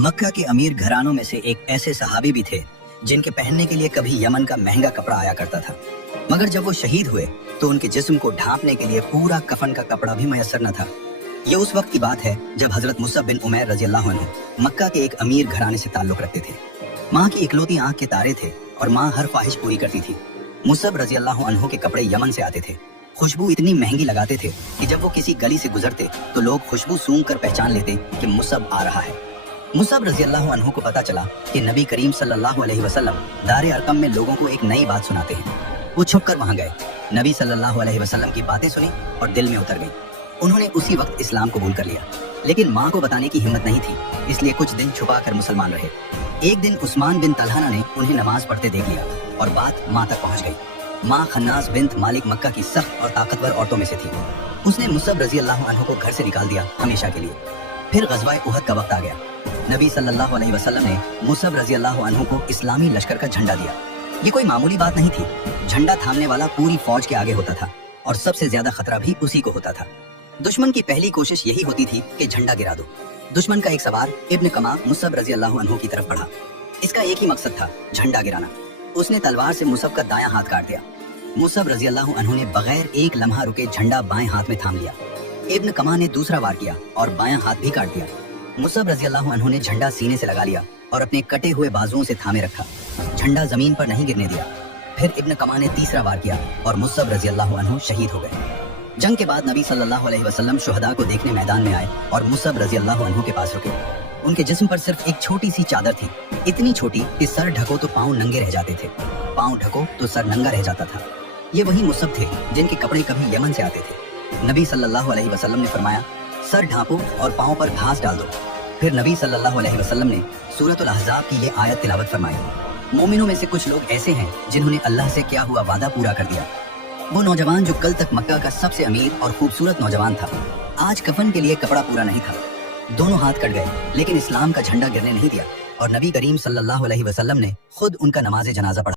मक्का के अमीर घरानों में से एक ऐसे सहाबी भी थे जिनके पहनने के लिए कभी यमन का महंगा कपड़ा आया करता था, मगर जब वो शहीद हुए तो उनके जिस्म को ढांपने के लिए पूरा कफन का कपड़ा भी मयसर न था। ये उस वक्त की बात है जब हजरत मुसअब बिन उमैर रजी अल्लाह अन्हु मक्का के एक अमीर घराने से ताल्लुक रखते थे। माँ की इकलौती आंख के तारे थे और माँ हर ख्वाहिश पूरी करती थी। मुसअब रजी अल्लाह अन्हु के कपड़े यमन से आते थे। खुशबू इतनी महंगी लगाते थे कि जब वो किसी गली से गुजरते तो लोग खुशबू सूंघ कर पहचान लेते कि मुसअब आ रहा है। मुसअब रजी अल्लाह अन्हु को पता चला कि नबी करीम सल्लल्लाहु अलैहि वसल्लम दारे अरकम में लोगों को एक नई बात सुनाते हैं। वो छुपकर वहां गए, नबी सल्लल्लाहु अलैहि वसल्लम की बातें सुनी और दिल में उतर गई। उन्होंने उसी वक्त इस्लाम कबूल कर लिया, लेकिन माँ को बताने की हिम्मत नहीं थी, इसलिए कुछ दिन छुपा कर मुसलमान रहे। एक दिन उस्मान बिन तलहाना ने उन्हें नमाज पढ़ते देख लिया और बात माँ तक पहुँच गई। माँ खन्नास बिन्त मालिक मक्का की सख्त और ताकतवर औरतों में से थी। उसने मुसअब रजी अल्लाह अन्हु को घर से निकाल दिया हमेशा के लिए। फिर ग़ज़वा उहद का वक्त आ गया। नबी सल्लल्लाहु अलैहि वसल्लम ने मुसअब रजी अल्लाह अन्हु को इस्लामी लश्कर का झंडा दिया। ये कोई मामूली बात नहीं थी। झंडा थामने वाला पूरी फौज के आगे होता था और सबसे ज्यादा खतरा भी उसी को होता था। दुश्मन की पहली कोशिश यही होती थी कि झंडा गिरा दो। दुश्मन का एक सवार इब्न कमा मुसअब रजी अल्लाह अन्हु की तरफ बढ़ा। इसका एक ही मकसद था, झंडा गिराना। उसने तलवार से मुसअब का दायां हाथ काट दिया। मुसअब रजी अल्लाह अन्हु ने बगैर एक लम्हा रुके झंडा बाएं हाथ में थाम लिया। इब्न कमा ने दूसरा वार किया और बायां हाथ भी काट दिया। मुसअब रजी अल्लाह अन्हु ने झंडा सीने से लगा लिया और अपने कटे हुए बाजुओं से थामे रखा। झंडा जमीन पर नहीं गिरने दिया। फिर इब्न कमा ने तीसरा वार किया और मुसअब रजी अल्लाह अन्हु शहीद हो गए। जंग के बाद नबी सल्लल्लाहु अलैहि वसल्लम शुहदा को देखने मैदान में आए और मुसअब रजी अल्लाह अन्हु के पास रुके। उनके जिस्म पर सिर्फ एक छोटी सी चादर थी, इतनी छोटी कि सर ढको तो पाँव नंगे रह जाते थे, पाँव ढको तो सर नंगा रह जाता था। ये वही मुसअब थे जिनके कपड़े कभी यमन से आते थे। नबी सल्लल्लाहु अलैहि वसल्लम ने फरमाया, सर ढांपो और पाँव पर घास डाल दो। फिर नबी सल्लल्लाहु अलैहि वसल्लम ने सूरतुल अहज़ाब की ये आयत तिलावत फरमाई, मोमिनों में से कुछ लोग ऐसे हैं जिन्होंने अल्लाह से किया हुआ वादा पूरा कर दिया। वो नौजवान जो कल तक मक्का का सबसे अमीर और खूबसूरत नौजवान था, आज कफन के लिए कपड़ा पूरा नहीं था। दोनों हाथ कट गए, लेकिन इस्लाम का झंडा गिरने नहीं दिया और नबी करीम सल्लल्लाहु अलैहि वसल्लम ने खुद उनका नमाज जनाजा पढ़ा।